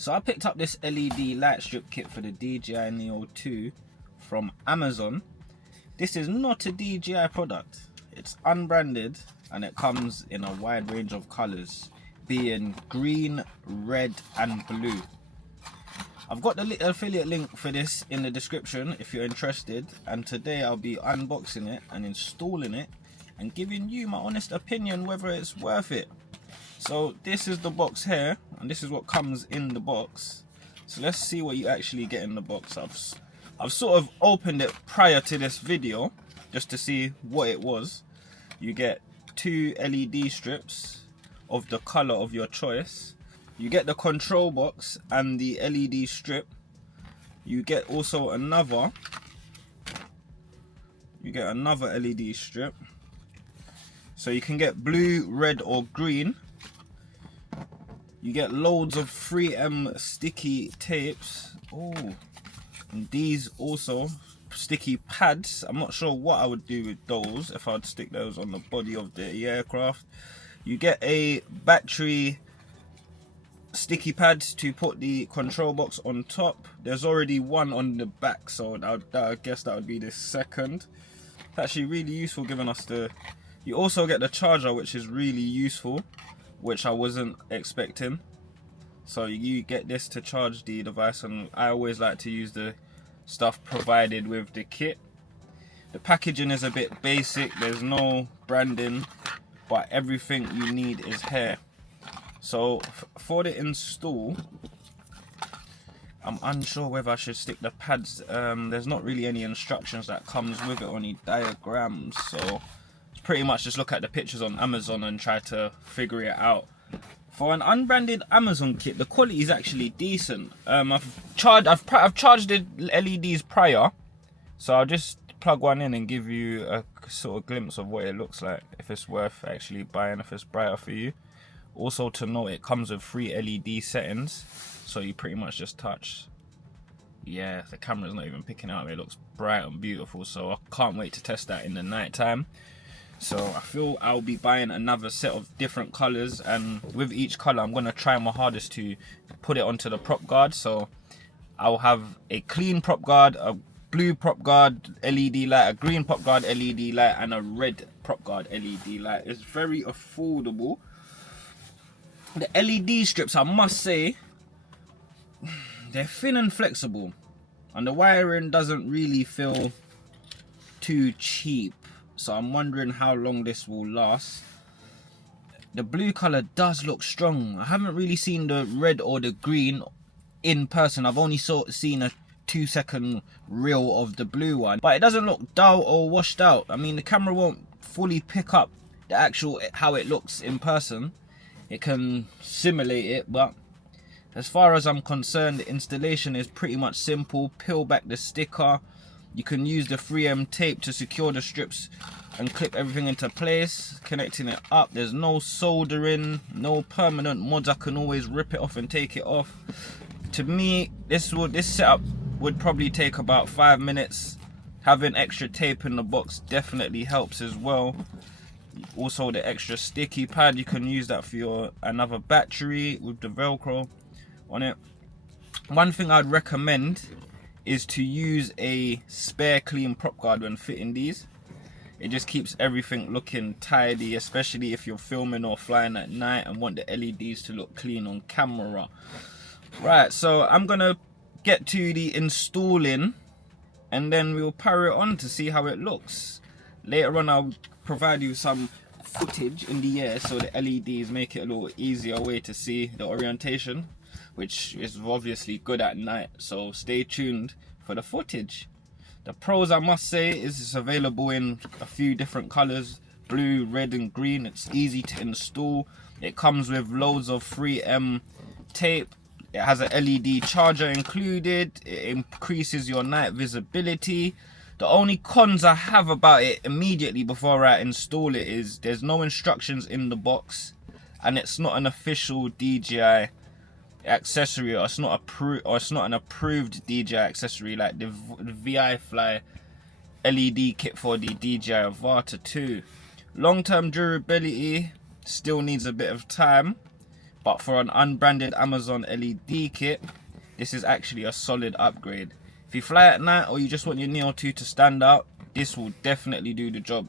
So I picked up this LED light strip kit for the DJI Neo 2 from Amazon. This is not a DJI product. It's unbranded and it comes in a wide range of colors, being green, red and blue. I've got the affiliate link for this in the description if you're interested, and today I'll be unboxing it and installing it and giving you my honest opinion whether it's worth it. So this is the box here, and this is what comes in the box. So let's see what you actually get in the box. I've sort of opened it prior to this video just to see what it was. You get 2 LED strips of the color of your choice. You get the control box and the LED strip. You get also another LED strip. So you can get blue, red or green. You get loads of 3M sticky tapes. Oh, and these also sticky pads. I'm not sure what I would do with those, if I'd stick those on the body of the aircraft. You get a battery sticky pads to put the control box on top. There's already one on the back, so I guess that would be the second. It's actually really useful, giving us the... You also get the charger, which is really useful, which I wasn't expecting. So you get this to charge the device, and I always like to use the stuff provided with the kit. The packaging is a bit basic, there's no branding, but everything you need is here. So for the install, I'm unsure whether I should stick the pads. There's not really any instructions that comes with it, or any diagrams, so pretty much just look at the pictures on Amazon and try to figure it out. For an unbranded Amazon kit, the quality is actually decent. I've charged the LEDs prior, so I'll just plug one in and give you a sort of glimpse of what it looks like, if it's worth actually buying, if it's brighter for you. Also to note, it comes with 3 LED settings, so you pretty much just touch. Yeah, the camera's not even picking up. It looks bright and beautiful, so I can't wait to test that in the night time. So I feel I'll be buying another set of different colors, and with each color I'm gonna try my hardest to put it onto the prop guard. So I'll have a clean prop guard, a blue prop guard LED light, a green prop guard LED light, and a red prop guard LED light. It's very affordable. The LED strips, I must say, they're thin and flexible, and the wiring doesn't really feel too cheap. So I'm wondering how long this will last. The blue color does look strong. I haven't really seen the red or the green in person. I've only seen a 2-second reel of the blue one, but it doesn't look dull or washed out. I mean, the camera won't fully pick up the actual how it looks in person. It can simulate it, but as far as I'm concerned, the installation is pretty much simple. Peel back the sticker. You can use the 3M tape to secure the strips and clip everything into place, connecting it up. There's no soldering, no permanent mods. I can always rip it off and take it off. To me, this setup would probably take about 5 minutes. Having extra tape in the box definitely helps as well. Also the extra sticky pad, you can use that for your another battery with the Velcro on it. One thing I'd recommend is to use a spare clean prop guard when fitting these. It just keeps everything looking tidy, especially if you're filming or flying at night and want the LEDs to look clean on camera. Right, so I'm gonna get to the installing and then we'll power it on to see how it looks. Later on I'll provide you some footage in the air, so the LEDs make it a little easier way to see the orientation, which is obviously good at night, so stay tuned for the footage. The pros, I must say, is it's available in a few different colors, blue, red and green. It's easy to install. It comes with loads of 3M tape. It has an LED charger included. It increases your night visibility. The only cons I have about it immediately before I install it is there's no instructions in the box, and it's not an official DJI accessory, or it's not an approved DJI accessory like the VI Fly LED kit for the DJI Avata 2. Long-term durability still needs a bit of time, but for an unbranded Amazon LED kit, this is actually a solid upgrade. If you fly at night or you just want your Neo 2 to stand out, this will definitely do the job.